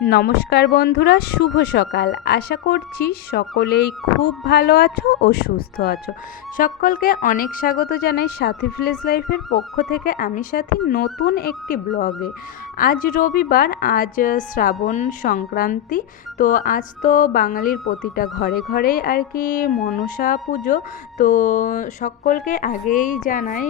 নমস্কার বন্ধুরা, শুভ সকাল। আশা করছি সকলেই খুব ভালো আছো ও সুস্থ আছো। সকলকে অনেক স্বাগত জানাই সাথী ভিলেজ লাইফের পক্ষ থেকে। আমি সাথী নতুন একটি ব্লগে। আজ রবিবার, আজ শ্রাবণ সংক্রান্তি। তো আজ তো বাঙালির প্রতিটা ঘরে ঘরেই আর কি মনসা পুজো। তো সকলকে আগেই জানাই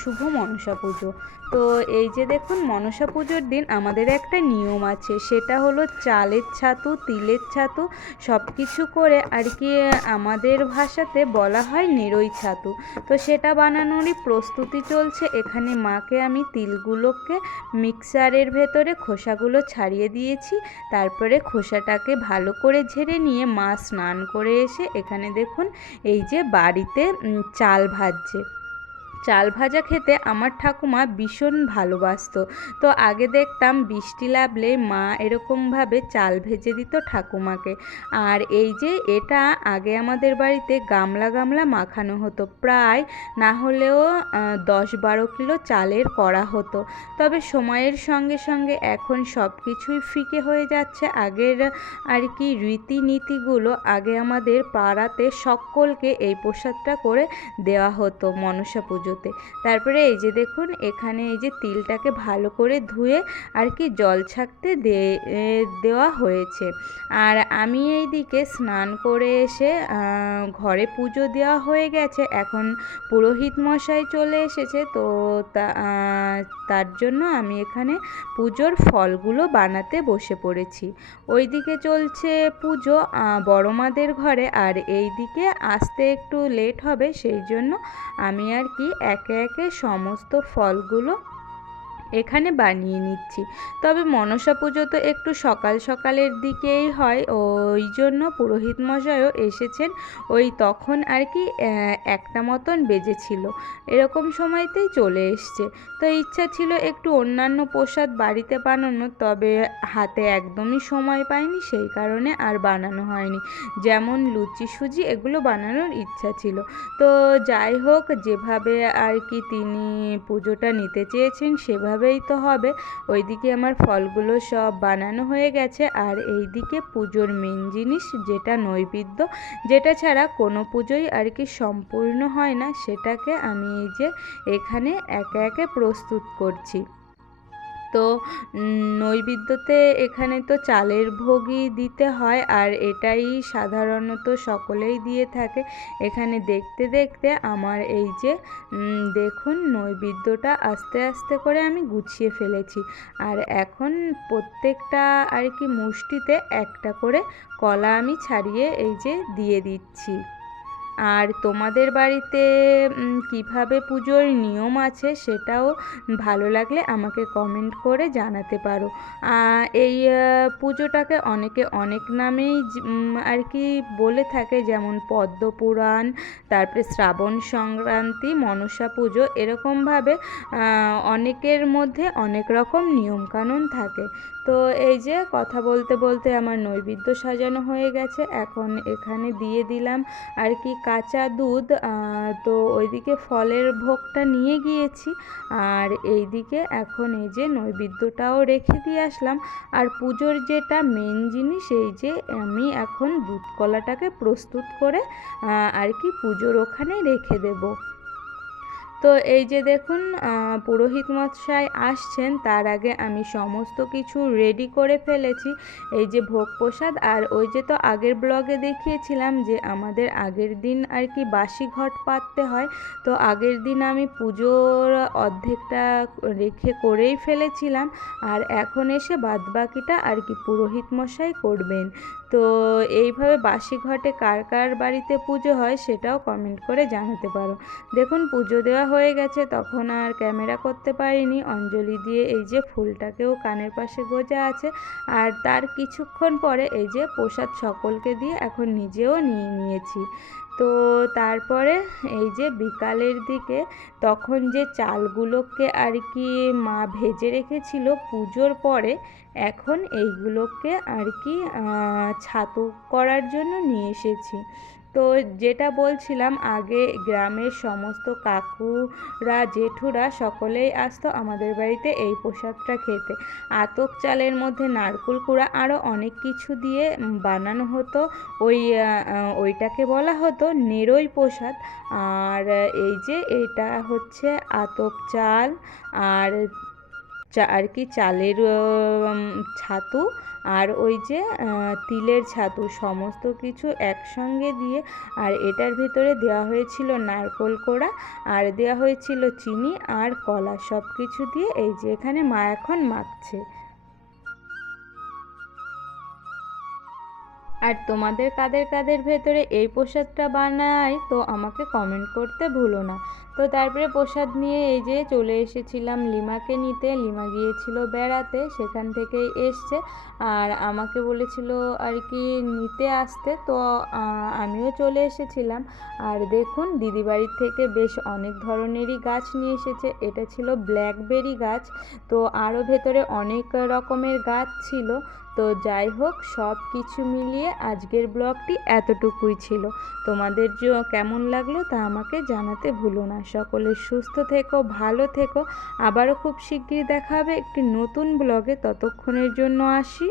শুভ মনসা পুজো। তো এই যে দেখুন, মনসা পুজোর দিন আমাদের একটা নিয়ম আছে, সেটা হলো চালের ছাতু, তিলের ছাতু সব কিছু করে আর কি আমাদের ভাষাতে বলা হয় নেরোই ছাতু। তো সেটা বানানোরই প্রস্তুতি চলছে। এখানে মাকে আমি তিলগুলোকে মিক্সারের ভেতরে খোসাগুলো ছাড়িয়ে দিয়েছি। তারপরে খোসাটাকে ভালো করে ঝেড়ে নিয়ে মা স্নান করে এসে এখানে দেখুন এই যে বাড়িতে চাল ভাজছে। চাল ভাজা খেতে আমার ঠাকুমা ভীষণ ভালোবাসতো। তো আগে দেখতাম বৃষ্টি নামলে মা এরকমভাবে চাল ভেজে দিত ঠাকুমাকে। আর এই যে এটা আগে আমাদের বাড়িতে গামলা গামলা মাখানো হতো, প্রায় না হলেও 10-12 কিলো চালের করা হতো। তবে সময়ের সঙ্গে সঙ্গে এখন সব কিছুই ফিকে হয়ে যাচ্ছে। আগের আর কি রীতিনীতিগুলো, আগে আমাদের পাড়াতে সকলকে এই প্রসাদটা করে দেওয়া হতো মনসা পুজোতে। তারপরে এই যে দেখুন এখানে এই যে তিলটাকে ভালো করে ধুয়ে আর কি জল ছাকতে দেওয়া হয়েছে। আর আমি এই দিকে স্নান করে এসে ঘরে পুজো দেওয়া হয়ে গেছে। এখন পুরোহিত মশাই চলে এসেছে। তো তার জন্য আমি এখানে পুজোর ফলগুলো বানাতে বসে পড়েছি। ওইদিকে চলছে পুজো বড় মাদের ঘরে, আর এই দিকে আসতে একটু লেট হবে, সেই জন্য আমি আর কি একে একে সমস্ত ফলগুলো এখানে বানিয়ে নিচ্ছি। তবে মনসা পুজো তো একটু সকাল সকালের দিকেই হয়, ওই জন্য পুরোহিত মশাইও এসেছেন ওই তখন আর কি 1টা মতন বেজেছিল, এরকম সময়তেই চলে এসছে। তো ইচ্ছা ছিল একটু অন্যান্য প্রসাদ বাড়িতে বানানোর, তবে হাতে একদমই সময় পাইনি, সেই কারণে আর বানানো হয়নি। যেমন লুচি সুজি এগুলো বানানোর ইচ্ছা ছিল। তো যাই হোক, যেভাবে আর কি তিনি পুজোটা নিতে চেয়েছেন সেভাবেই তো হবে। ওইদিকে আমার ফলগুলো সব বানানো হয়ে গেছে, আর এইদিকে পুজোর মেন জিনিস যেটা নৈবেদ্য, যেটা ছাড়া কোনো পুজোই আর কি সম্পূর্ণ হয় না, সেটাকে আমি এই যে এখানে একে একে প্রস্তুত করছি। তো নৈবেদ্যতে এখানে তো চালের ভোগই দিতে হয়, আর এটাই সাধারণত সকলেই দিয়ে থাকে। এখানে দেখতে দেখতে আমার এই যে দেখুন নৈবেদ্যটা আস্তে আস্তে করে আমি গুছিয়ে ফেলেছি। আর এখন প্রত্যেকটা আর কি মুষ্টিতে একটা করে কলা আমি ছাড়িয়ে এই যে দিয়ে দিচ্ছি। আর তোমাদের বাড়িতে কিভাবে পুজোর নিয়ম আছে সেটাও ভালো লাগলে আমাকে কমেন্ট করে জানাতে পারো। এই পুজোটাকে অনেকে অনেক নামেই আর কি বলে থাকে, যেমন পদ্মপুরাণ, তারপরে শ্রাবণ সংক্রান্তি, মনসা পুজো, এরকমভাবে অনেকের মধ্যে অনেক রকম নিয়মকানুন থাকে। তো এই যে কথা বলতে বলতে আমার নৈবেদ্য সাজানো হয়ে গেছে। এখন এখানে দিয়ে দিলাম আর কি কাঁচা দুধ। তো ওইদিকে ফলের ভোগটা নিয়ে গিয়েছি, আর এইদিকে এখন এই যে নৈবেদ্যটাও রেখে দিয়ে আসলাম। আর পুজোর যেটা মেন জিনিস, এই যে আমি এখন দুধ কলাটাকে প্রস্তুত করে আর কি পুজোর ওখানে রেখে দেব। তো এই যে দেখুন পুরোহিত মশাই আসছেন, তার আগে আমি সমস্ত কিছু রেডি করে ফেলেছি। এই যে ভোগ প্রসাদ, আর ওই যে তো আগের ব্লগে দেখিয়েছিলাম যে আমাদের আগের দিন আর কি বাসি ঘট পাততে হয়। তো আগের দিন আমি পুজোর অর্ধেকটা রেখে করেই ফেলেছিলাম, আর এখন এসে বাদবাকিটা আর কি পুরোহিত মশাই করবেন। তো এইভাবে বাসি ঘটে কার কার বাড়িতে পুজো হয় সেটাও কমেন্ট করে জানাতে পারো। দেখুন পুজো দেওয়া হয়ে গেছে, তখন আর ক্যামেরা করতে পারিনি। অঞ্জলি দিয়ে এই যে ফুলটাকেও কানের পাশে গোজা আছে, আর তার কিছুক্ষণ পরে এই যে প্রসাদ সকলকে দিয়ে এখন নিজেও নিয়ে নিয়েছি। তো তারপরে এই যে বিকালের দিকে তখন যে চালগুলোকে আর কি মা ভেজে রেখেছিল পুজোর পরে, এখন এইগুলোকে আর কি ছাতু করার জন্য নিয়ে এসেছি। তো যেটা বলছিলাম, আগে গ্রামের সমস্ত কাকুরা জেঠুরা সকলেই আসতো আমাদের বাড়িতে এই প্রসাদটা খেতে। আতপ চালের মধ্যে নারকেল কুড়া আরও অনেক কিছু দিয়ে বানানো হতো। ওইটাকে বলা হতো নেরোই প্রসাদ। আর এই যে এটা হচ্ছে আতপ চাল আর আর কি চালের ছাতু, আর ওই যে তিলের ছাতু, সমস্ত কিছু একসঙ্গে দিয়ে, আর এটার ভিতরে দেওয়া হয়েছিল নারকেল কোড়া, আর দেওয়া হয়েছিল চিনি আর কলা, সব কিছু দিয়ে এই যে এখানে মা এখন মাখছে। আর তোমাদের কাদের কাদের ভেতরে এই প্রসাদটা বানায় তো আমাকে কমেন্ট করতে ভুলো না। তো তারপরে প্রসাদ নিয়ে এই যে চলে এসেছিলাম লিমাকে নিতে। লিমা গিয়েছিল বেড়াতে, সেখান থেকেই এসছে আর আমাকে বলেছিল আর কি নিতে আসতে, তো আমিও চলে এসেছিলাম। আর দেখুন দিদি বাড়ির থেকে বেশ অনেক ধরনেরই গাছ নিয়ে এসেছে। এটা ছিল ব্ল্যাকবেরি গাছ, তো আরও ভেতরে অনেক রকমের গাছ ছিল। তো যাই হোক, সব কিছু মিলিয়ে আজকের ব্লগটি এতটুকুই ছিল। তোমাদের কেমন লাগলো তা আমাকে জানাতে ভুলো না। সকলে সুস্থ থেকো, ভালো থেকো। আবারও খুব শিগগিরই দেখা হবে একটি নতুন ব্লগে। ততক্ষণের জন্য আসি।